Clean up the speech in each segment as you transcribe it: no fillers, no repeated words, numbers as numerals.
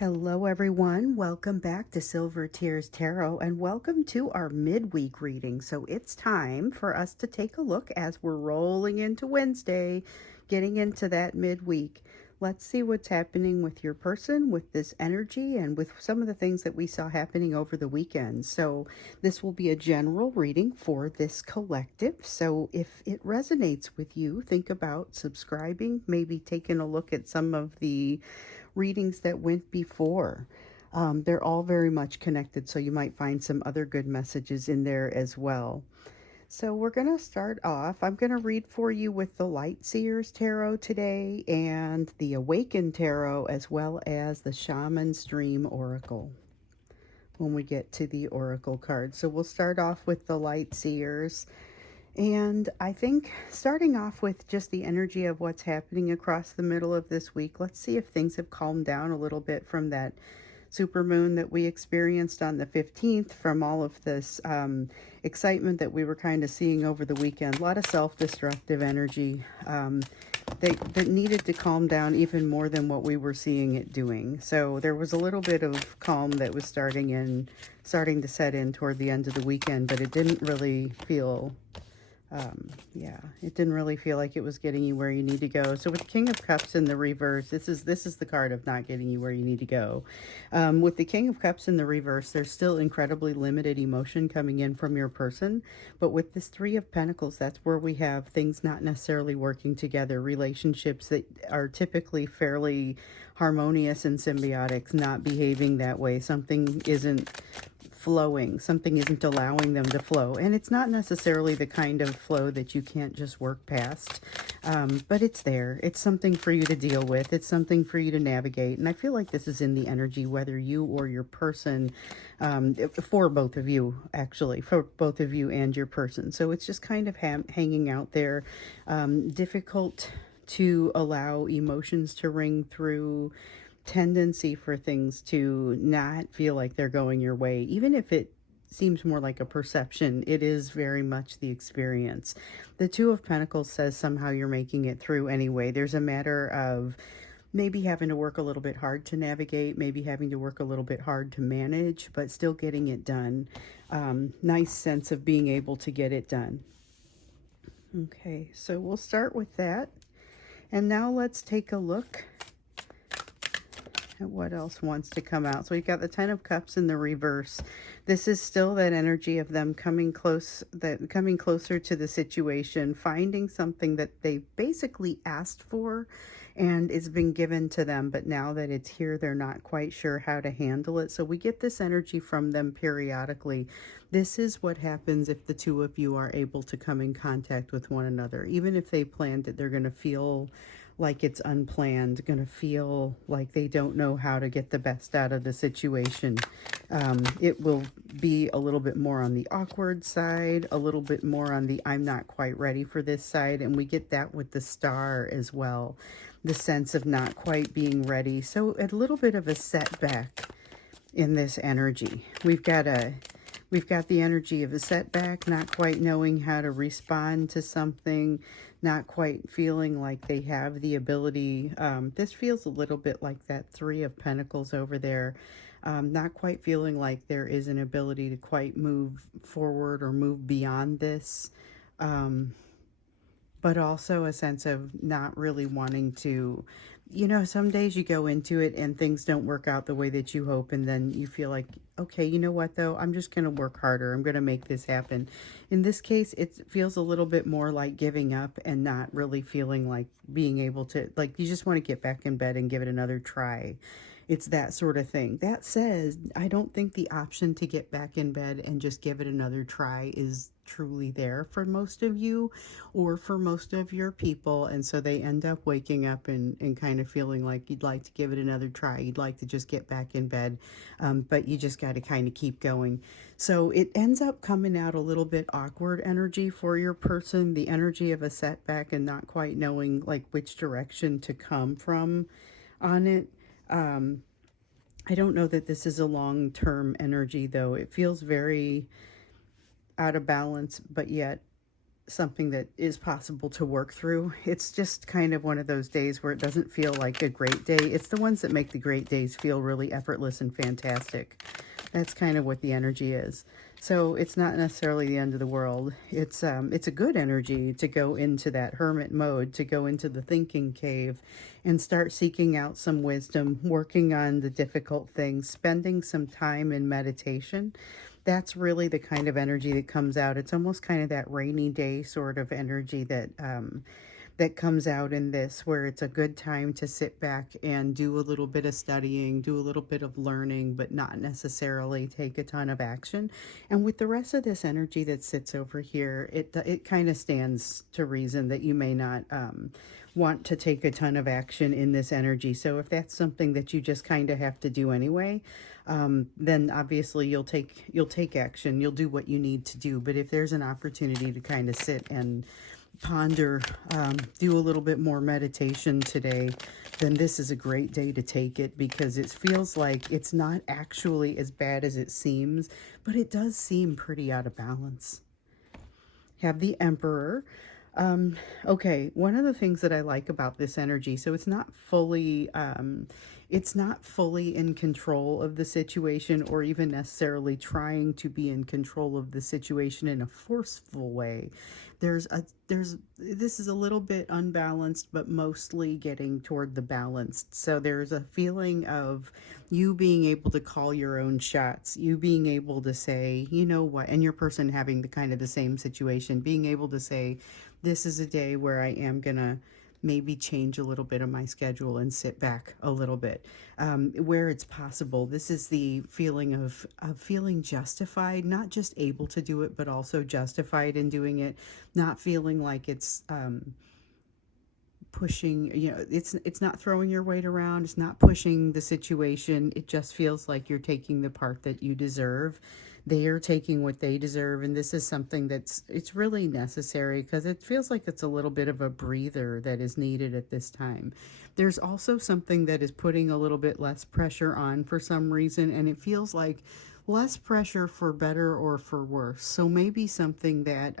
Hello, everyone. Welcome back to Silver Tears Tarot and welcome to our midweek reading. So it's time for us to take a look as we're rolling into Wednesday, getting into that midweek. Let's see what's happening with your person, with this energy, and with some of the things that we saw happening over the weekend. So this will be a general reading for this collective. So if it resonates with you, think about subscribing, maybe taking a look at some of the readings that went before. They're all very much connected, so you might find some other good messages in there as well. So we're going to start off. I'm going to read for you with the Light Seers Tarot today and the Awakened Tarot, as well as the Shaman's Dream Oracle when we get to the Oracle card. So we'll start off with the Light Seers. And I think starting off with just the energy of what's happening across the middle of this week, let's see if things have calmed down a little bit from that supermoon that we experienced on the 15th, from all of this excitement that we were kind of seeing over the weekend. A lot of self-destructive energy that needed to calm down even more than what we were seeing it doing. So there was a little bit of calm that was starting to set in toward the end of the weekend, but it didn't really feel it didn't really feel like it was getting you where you need to go. So with King of Cups in the reverse, this is the card of not getting you where you need to go. With the King of Cups in the reverse, there's still incredibly limited emotion coming in from your person. But with this Three of Pentacles, that's where we have things not necessarily working together, relationships that are typically fairly harmonious and symbiotic, not behaving that way. Something isn't flowing, something isn't allowing them to flow, and it's not necessarily the kind of flow that you can't just work past, but it's there. It's something for you to deal with. It's something for you to navigate, and I feel like this is in the energy, whether you or your person, for both of you, actually, for both of you and your person. So it's just kind of hanging out there, difficult to allow emotions to ring through, tendency for things to not feel like they're going your way. Even if it seems more like a perception, it is very much the experience. The Two of Pentacles says somehow you're making it through anyway. There's a matter of maybe having to work a little bit hard to navigate, maybe having to work a little bit hard to manage, but still getting it done. Nice sense of being able to get it done. Okay, so we'll start with that. And now let's take a look at what else wants to come out. So we've got the Ten of Cups in the reverse. This is still that energy of them coming closer to the situation, finding something that they basically asked for and it's been given to them, but now that it's here, they're not quite sure how to handle it. So we get this energy from them periodically. This is what happens if the two of you are able to come in contact with one another. Even if they planned it, they're going to feel like it's unplanned, going to feel like they don't know how to get the best out of the situation. It will be a little bit more on the awkward side, a little bit more on the I'm not quite ready for this side, and we get that with the Star as well, the sense of not quite being ready. So a little bit of a setback in this energy. We've got the energy of a setback, not quite knowing how to respond to something, not quite feeling like they have the ability. This feels a little bit like that Three of Pentacles over there. Not quite feeling like there is an ability to quite move forward or move beyond this. But also a sense of not really wanting to, some days you go into it and things don't work out the way that you hope, and then you feel like, okay, you know what though, I'm just going to work harder, I'm going to make this happen. In this case, it feels a little bit more like giving up and not really feeling like being able to, like, you just want to get back in bed and give it another try. It's that sort of thing. That says, I don't think the option to get back in bed and just give it another try is truly there for most of you or for most of your people. And so they end up waking up and kind of feeling like you'd like to give it another try. You'd like to just get back in bed, but you just got to kind of keep going. So it ends up coming out a little bit awkward energy for your person, the energy of a setback and not quite knowing like which direction to come from on it. I don't know that this is a long-term energy, though. It feels very out of balance, but yet something that is possible to work through. It's just kind of one of those days where it doesn't feel like a great day. It's the ones that make the great days feel really effortless and fantastic. That's kind of what the energy is. So it's not necessarily the end of the world. It's a good energy to go into that hermit mode, to go into the thinking cave and start seeking out some wisdom, working on the difficult things, spending some time in meditation. That's really the kind of energy that comes out. It's almost kind of that rainy day sort of energy that comes out in this, where it's a good time to sit back and do a little bit of studying, do a little bit of learning, but not necessarily take a ton of action. And with the rest of this energy that sits over here, it kind of stands to reason that you may not want to take a ton of action in this energy. So if that's something that you just kind of have to do anyway, then obviously you'll take action. You'll do what you need to do. But if there's an opportunity to kind of sit and ponder, do a little bit more meditation today, then this is a great day to take it, because it feels like it's not actually as bad as it seems, but it does seem pretty out of balance. Have the Emperor. Okay, one of the things that I like about this energy, so it's not fully in control of the situation, or even necessarily trying to be in control of the situation in a forceful way. This is a little bit unbalanced, but mostly getting toward the balanced. So there's a feeling of you being able to call your own shots, you being able to say, you know what, and your person having the kind of the same situation, being able to say, this is a day where I am gonna maybe change a little bit of my schedule and sit back a little bit, where it's possible. This is the feeling of feeling justified, not just able to do it, but also justified in doing it, not feeling like it's pushing, it's not throwing your weight around, it's not pushing the situation. It just feels like you're taking the part that you deserve. They are taking what they deserve, and this is something it's really necessary, because it feels like it's a little bit of a breather that is needed at this time. There's also something that is putting a little bit less pressure on for some reason, and it feels like less pressure for better or for worse. So maybe something that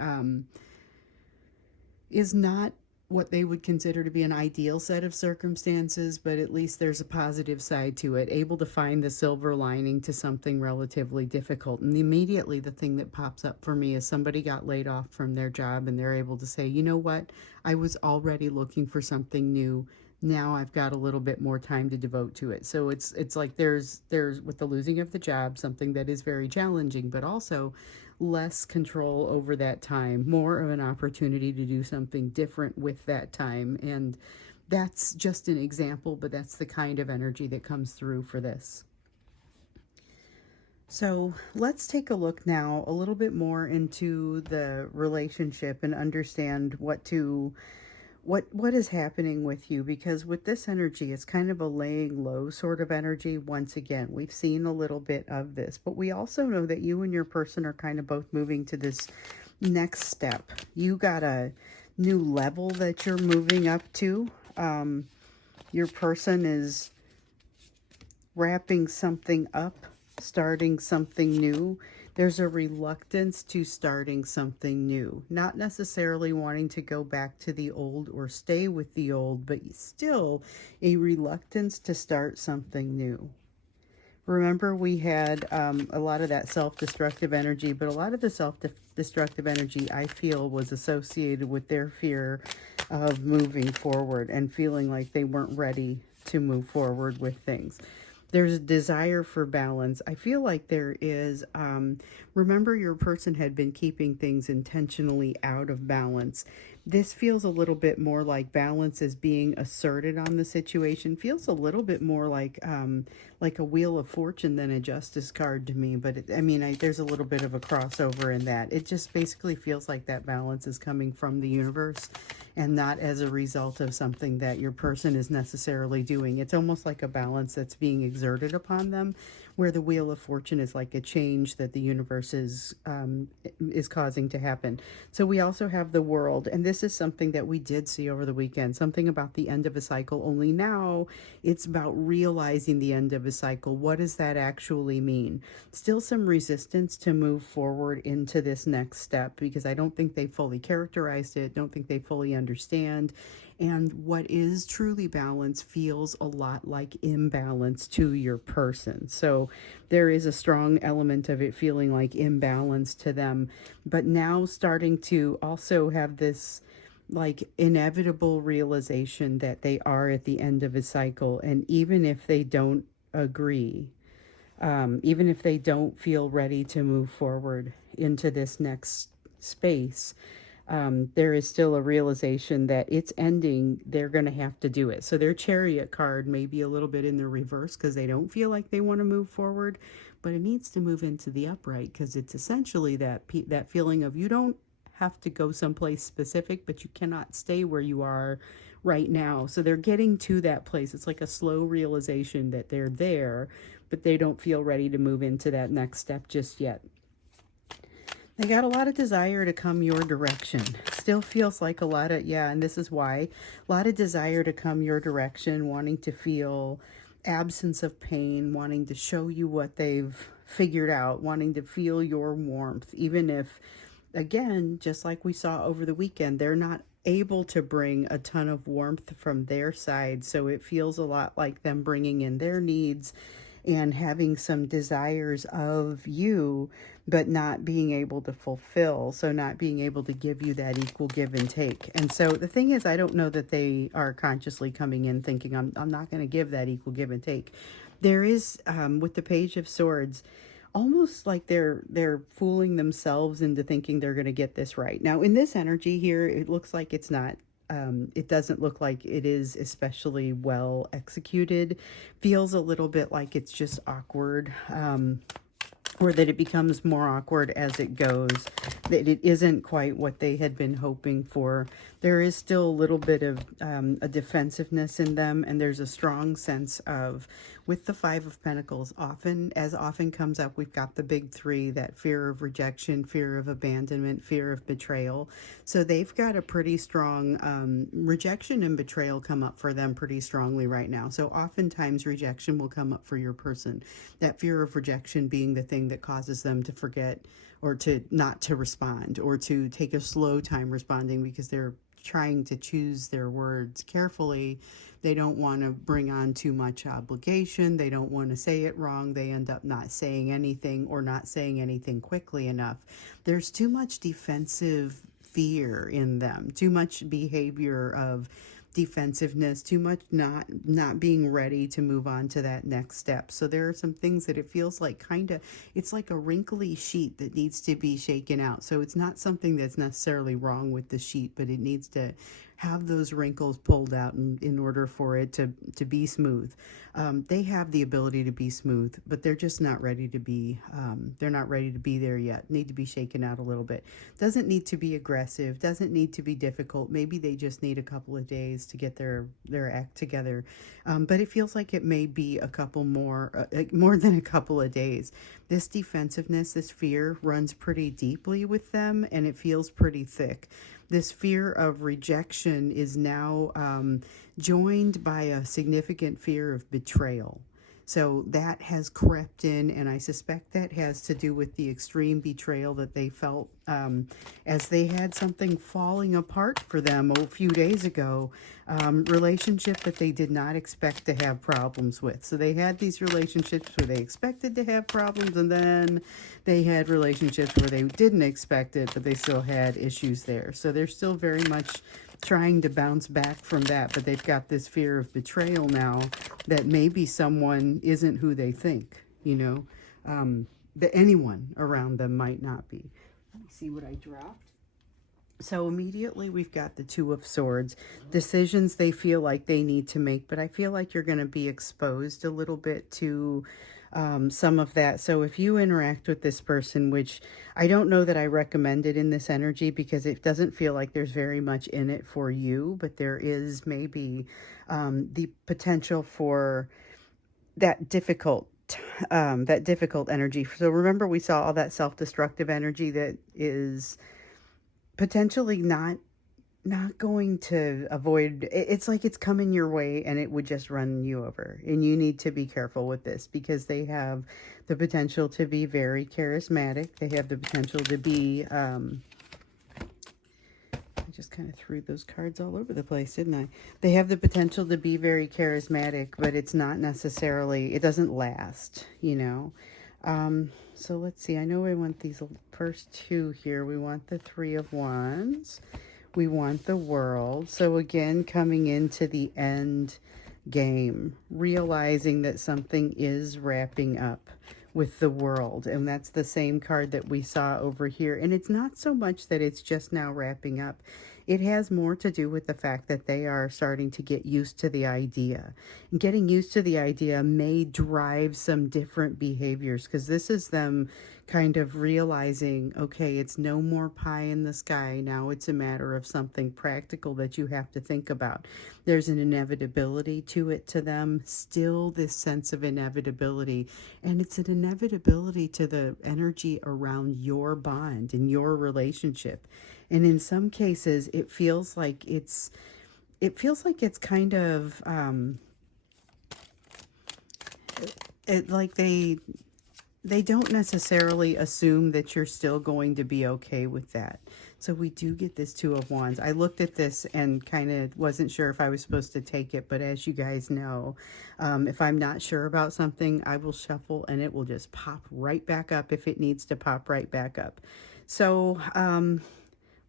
is not what they would consider to be an ideal set of circumstances, but at least there's a positive side to it, able to find the silver lining to something relatively difficult. And immediately the thing that pops up for me is somebody got laid off from their job, and they're able to say, you know what, I was already looking for something new. Now I've got a little bit more time to devote to it. So it's like there's with the losing of the job, something that is very challenging, but also less control over that time, more of an opportunity to do something different with that time. And that's just an example, but that's the kind of energy that comes through for this. So let's take a look now a little bit more into the relationship and understand what is happening with you, because with this energy, it's kind of a laying low sort of energy. Once again, we've seen a little bit of this, but we also know that you and your person are kind of both moving to this next step. You got a new level that you're moving up to. Your person is wrapping something up, starting something new. There's a reluctance to starting something new, not necessarily wanting to go back to the old or stay with the old, but still a reluctance to start something new. Remember, we had a lot of that self-destructive energy, but a lot of the self-destructive energy, I feel, was associated with their fear of moving forward and feeling like they weren't ready to move forward with things. There's a desire for balance. I feel like there is, remember, your person had been keeping things intentionally out of balance. This feels a little bit more like balance is being asserted on the situation. Feels a little bit more like a Wheel of Fortune than a Justice card to me. But there's a little bit of a crossover in that. It just basically feels like that balance is coming from the universe and not as a result of something that your person is necessarily doing. It's almost like a balance that's being exerted upon them, where the Wheel of Fortune is like a change that the universe is causing to happen. So we also have the World, and this is something that we did see over the weekend, something about the end of a cycle, only now it's about realizing the end of a cycle. What does that actually mean? Still some resistance to move forward into this next step because I don't think they fully characterized it, don't think they fully understand. And what is truly balance feels a lot like imbalance to your person. So there is a strong element of it feeling like imbalance to them, but now starting to also have this like inevitable realization that they are at the end of a cycle. And even if they don't agree, even if they don't feel ready to move forward into this next space, there is still a realization that it's ending. They're going to have to do it. So their chariot card may be a little bit in the reverse because they don't feel like they want to move forward, but it needs to move into the upright because it's essentially that feeling of you don't have to go someplace specific, but you cannot stay where you are right now. So they're getting to that place. It's like a slow realization that they're there, but they don't feel ready to move into that next step just yet. They got a lot of desire to come your direction. Still feels like a lot of, yeah, and this is why, a lot of desire to come your direction, wanting to feel absence of pain, wanting to show you what they've figured out, wanting to feel your warmth, even if, again, just like we saw over the weekend, they're not able to bring a ton of warmth from their side. So it feels a lot like them bringing in their needs and having some desires of you, but not being able to fulfill. So not being able to give you that equal give and take. And so the thing is, I don't know that they are consciously coming in thinking, I'm not going to give that equal give and take. There is, with the Page of Swords, almost like they're fooling themselves into thinking they're going to get this right. Now, in this energy here, it looks like it's not. It doesn't look like it is especially well executed. Feels a little bit like it's just awkward, or that it becomes more awkward as it goes, that it isn't quite what they had been hoping for. There is still a little bit of a defensiveness in them, and there's a strong sense of, with the Five of Pentacles, often comes up, we've got the big three, that fear of rejection, fear of abandonment, fear of betrayal. So they've got a pretty strong rejection and betrayal come up for them pretty strongly right now. So oftentimes rejection will come up for your person. That fear of rejection being the thing that causes them to forget or to not to respond or to take a slow time responding because they're trying to choose their words carefully. They don't want to bring on too much obligation. They don't want to say it wrong. They end up not saying anything or not saying anything quickly enough. There's too much defensive fear in them, too much behavior of defensiveness, too much not being ready to move on to that next step. So there are some things that it feels like it's like a wrinkly sheet that needs to be shaken out. So it's not something that's necessarily wrong with the sheet, but it needs to have those wrinkles pulled out in order for it to be smooth. They have the ability to be smooth, but they're just not ready to be, they're not ready to be there yet. Need to be shaken out a little bit. Doesn't need to be aggressive, doesn't need to be difficult. Maybe they just need a couple of days to get their act together. But it feels like it may be a couple more than a couple of days. This defensiveness, this fear runs pretty deeply with them, and it feels pretty thick. This fear of rejection is now joined by a significant fear of betrayal. So that has crept in, and I suspect that has to do with the extreme betrayal that they felt as they had something falling apart for them a few days ago, relationship that they did not expect to have problems with. So they had these relationships where they expected to have problems, and then they had relationships where they didn't expect it, but they still had issues there. So they're still very much trying to bounce back from that, but they've got this fear of betrayal now that maybe someone isn't who they think, that anyone around them might not be. Let me see what I dropped. So immediately we've got the Two of Swords, decisions they feel like they need to make, but I feel like you're going to be exposed a little bit to some of that. So if you interact with this person, which I don't know that I recommend it in this energy because it doesn't feel like there's very much in it for you, but there is maybe the potential for that difficult energy. So remember, we saw all that self-destructive energy that is potentially not not going to avoid it's like it's coming your way and it would just run you over, and you need to be careful with this because they have the potential to be very charismatic. They have the potential to be I just kind of threw those cards all over the place, didn't I? They have the potential to be very charismatic, but it's not necessarily, it doesn't last, you know. So let's see. I know we want these first two here. We want the Three of Wands. We want the World. So again, coming into the end game, realizing that something is wrapping up with the World. And that's the same card that we saw over here. And it's not so much that it's just now wrapping up. It has more to do with the fact that they are starting to get used to the idea. And getting used to the idea may drive some different behaviors, because this is them kind of realizing, okay, it's no more pie in the sky. Now it's a matter of something practical that you have to think about. There's an inevitability to it to them, still this sense of inevitability. And it's an inevitability to the energy around your bond and your relationship. And in some cases, it feels like it's kind of like they don't necessarily assume that you're still going to be okay with that. So we do get this Two of Wands. I looked at this and kind of wasn't sure if I was supposed to take it, but as you guys know, if I'm not sure about something, I will shuffle and it will just pop right back up if it needs to pop right back up. So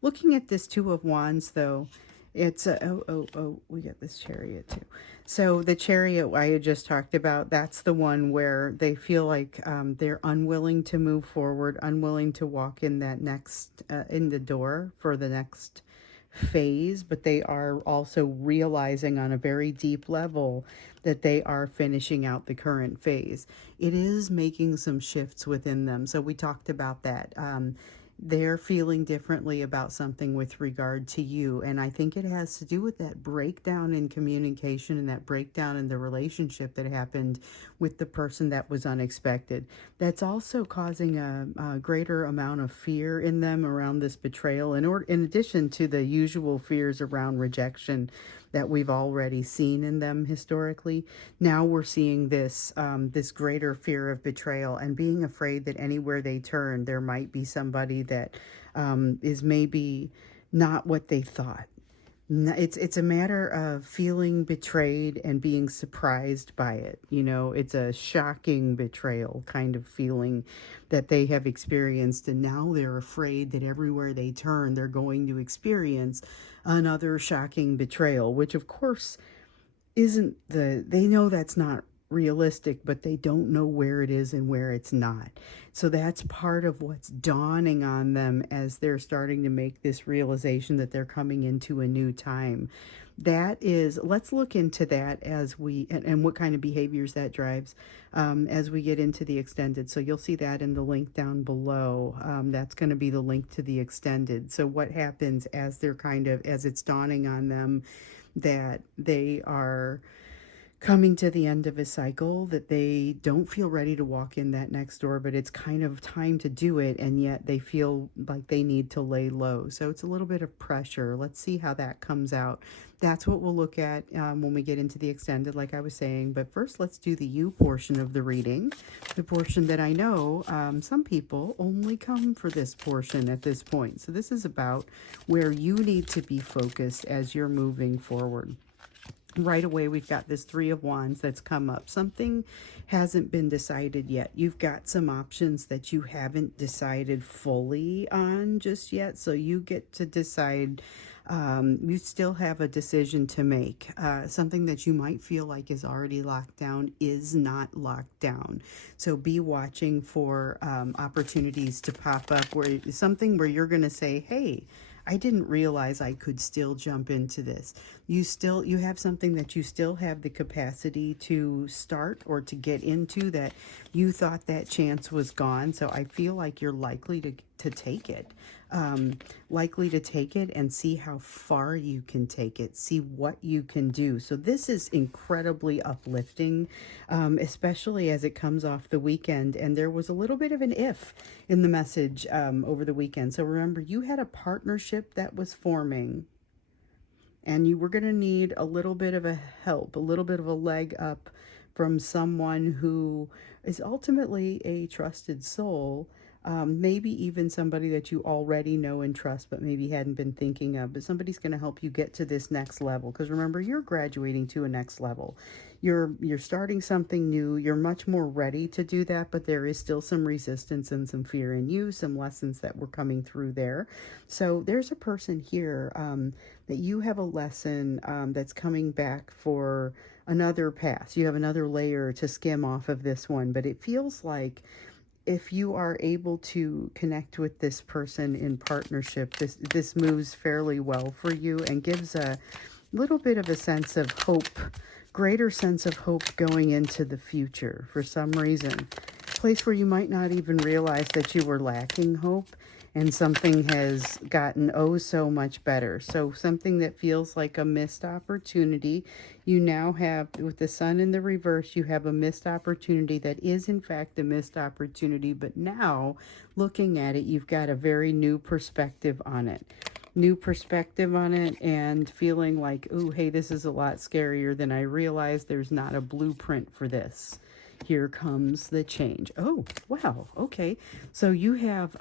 looking at this Two of Wands, though, it's we got this Chariot too. So the Chariot I had just talked about, that's the one where they feel like they're unwilling to move forward, unwilling to walk in that next, in the door for the next phase, but they are also realizing on a very deep level that they are finishing out the current phase. It is making some shifts within them. So we talked about that. They're feeling differently about something with regard to you. And I think it has to do with that breakdown in communication and that breakdown in the relationship that happened with the person that was unexpected. That's also causing a greater amount of fear in them around this betrayal, in addition to the usual fears around rejection that we've already seen in them historically. Now we're seeing this this greater fear of betrayal and being afraid that anywhere they turn, there might be somebody that is maybe not what they thought. It's a matter of feeling betrayed and being surprised by it. You know, it's a shocking betrayal kind of feeling that they have experienced, and now they're afraid that everywhere they turn, they're going to experience another shocking betrayal, which of course isn't they know that's not realistic, but they don't know where it is and where it's not. So that's part of what's dawning on them as they're starting to make this realization that they're coming into a new time. That is, let's look into that as we, and what kind of behaviors that drives as we get into the extended. So you'll see that in the link down below. That's going to be the link to the extended. So what happens as they're kind of, as it's dawning on them that they are coming to the end of a cycle, that they don't feel ready to walk in that next door, but it's kind of time to do it, and yet they feel like they need to lay low. So it's a little bit of pressure. Let's see how that comes out. That's what we'll look at when we get into the extended, like I was saying. But first, let's do the you portion of the reading, the portion that I know some people only come for this portion at this point. So this is about where you need to be focused as you're moving forward. Right away, we've got this Three of Wands that's come up. Something hasn't been decided yet. You've got some options that you haven't decided fully on just yet. So you get to decide. You still have a decision to make. Something that you might feel like is already locked down is not locked down. So be watching for opportunities to pop up where something where you're going to say, hey, I didn't realize I could still jump into this. You have something that you still have the capacity to start or to get into that you thought that chance was gone. So I feel like you're likely to take it. Likely to take it and see how far you can take it, see what you can do. So this is incredibly uplifting, especially as it comes off the weekend. And there was a little bit of an if in the message over the weekend. So remember, you had a partnership that was forming. And you were going to need a little bit of a help, a little bit of a leg up from someone who is ultimately a trusted soul. Maybe even somebody that you already know and trust, but maybe hadn't been thinking of. But somebody's going to help you get to this next level. Because remember, you're graduating to a next level. You're starting something new. You're much more ready to do that, but there is still some resistance and some fear in you, some lessons that were coming through there. So there's a person here that you have a lesson that's coming back for another pass. You have another layer to skim off of this one, but it feels like if you are able to connect with this person in partnership, this moves fairly well for you and gives a little bit of a sense of hope, greater sense of hope going into the future for some reason. A place where you might not even realize that you were lacking hope and something has gotten oh so much better. So something that feels like a missed opportunity, you now have, with the sun in the reverse, you have a missed opportunity that is in fact a missed opportunity, but now looking at it, you've got a very new perspective on it. New perspective on it and feeling like, oh, hey, this is a lot scarier than I realized. There's not a blueprint for this. Here comes the change. Oh, wow. Okay. So you have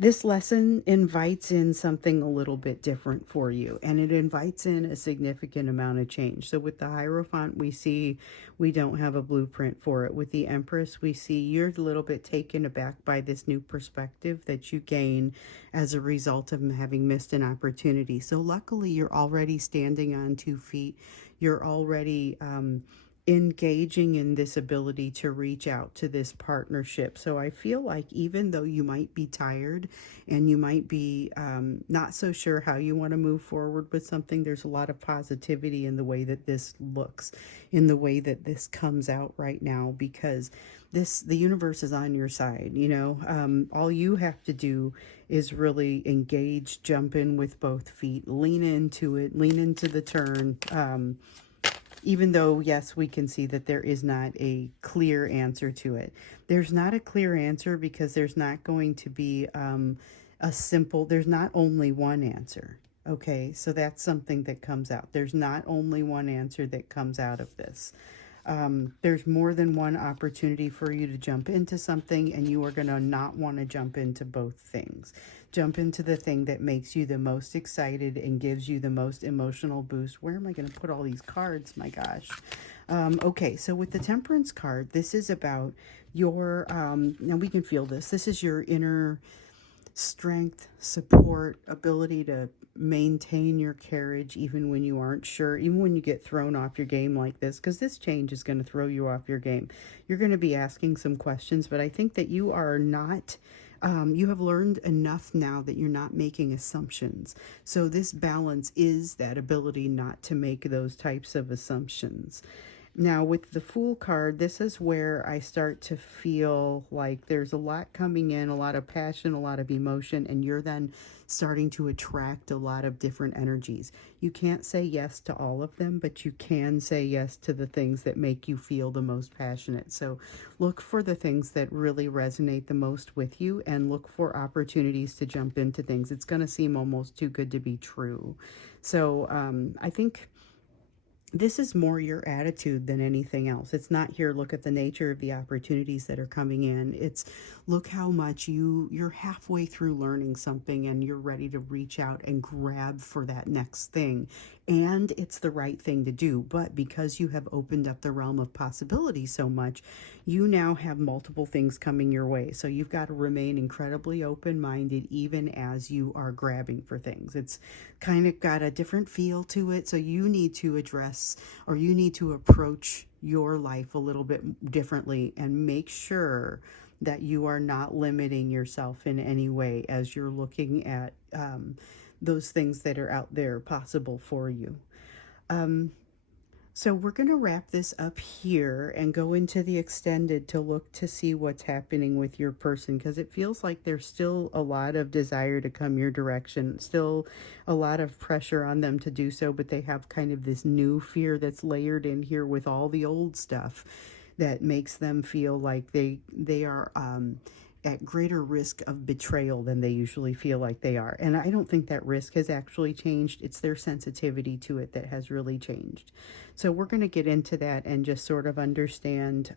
this lesson invites in something a little bit different for you, and it invites in a significant amount of change. So with the Hierophant, we see we don't have a blueprint for it. With the Empress, we see you're a little bit taken aback by this new perspective that you gain as a result of having missed an opportunity. So luckily, you're already standing on 2 feet. You're already engaging in this ability to reach out to this partnership. So I feel like even though you might be tired and you might be not so sure how you want to move forward with something, there's a lot of positivity in the way that this looks, in the way that this comes out right now, because the universe is on your side. All you have to do is really engage, jump in with both feet, lean into it, lean into the turn. Even though, yes, we can see that there is not a clear answer to it. There's not a clear answer because there's not going to be there's not only one answer. Okay, so that's something that comes out. There's not only one answer that comes out of this. There's more than one opportunity for you to jump into something, and you are going to not want to jump into both things. Jump into the thing that makes you the most excited and gives you the most emotional boost. Where am I going to put all these cards? My gosh. Okay, so with the Temperance card, this is about your, now we can feel this. This is your inner strength, support, ability to maintain your carriage even when you aren't sure, even when you get thrown off your game like this, because this change is going to throw you off your game. You're going to be asking some questions, but I think that you are not. You have learned enough now that you're not making assumptions. So this balance is that ability not to make those types of assumptions. Now, with the Fool card, this is where I start to feel like there's a lot coming in, a lot of passion, a lot of emotion, and you're then starting to attract a lot of different energies. You can't say yes to all of them, but you can say yes to the things that make you feel the most passionate. So look for the things that really resonate the most with you and look for opportunities to jump into things. It's going to seem almost too good to be true. So I think this is more your attitude than anything else. It's not here, look at the nature of the opportunities that are coming in. It's look how much you're halfway through learning something and you're ready to reach out and grab for that next thing. And it's the right thing to do. But because you have opened up the realm of possibility so much, you now have multiple things coming your way. So you've got to remain incredibly open-minded even as you are grabbing for things. It's kind of got a different feel to it. So you need to address, or you need to approach your life a little bit differently and make sure that you are not limiting yourself in any way as you're looking at those things that are out there possible for you. So we're going to wrap this up here and go into the extended to look to see what's happening with your person, because it feels like there's still a lot of desire to come your direction, still a lot of pressure on them to do so, but they have kind of this new fear that's layered in here with all the old stuff that makes them feel like they are at greater risk of betrayal than they usually feel like they are. And I don't think that risk has actually changed. It's their sensitivity to it that has really changed. So we're going to get into that and just sort of understand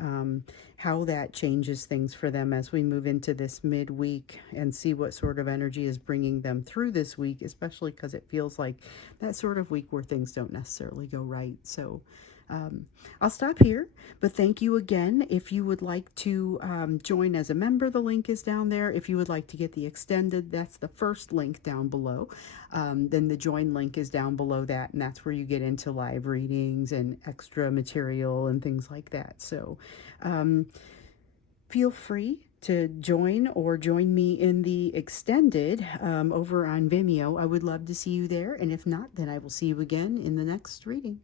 how that changes things for them as we move into this midweek and see what sort of energy is bringing them through this week, especially because it feels like that sort of week where things don't necessarily go right. So I'll stop here, but thank you again. If you would like to join as a member, the link is down there. If you would like to get the extended, that's the first link down below. Then the join link is down below that, and that's where you get into live readings and extra material and things like that. So feel free to join or join me in the extended over on Vimeo. I would love to see you there, and if not, then I will see you again in the next reading.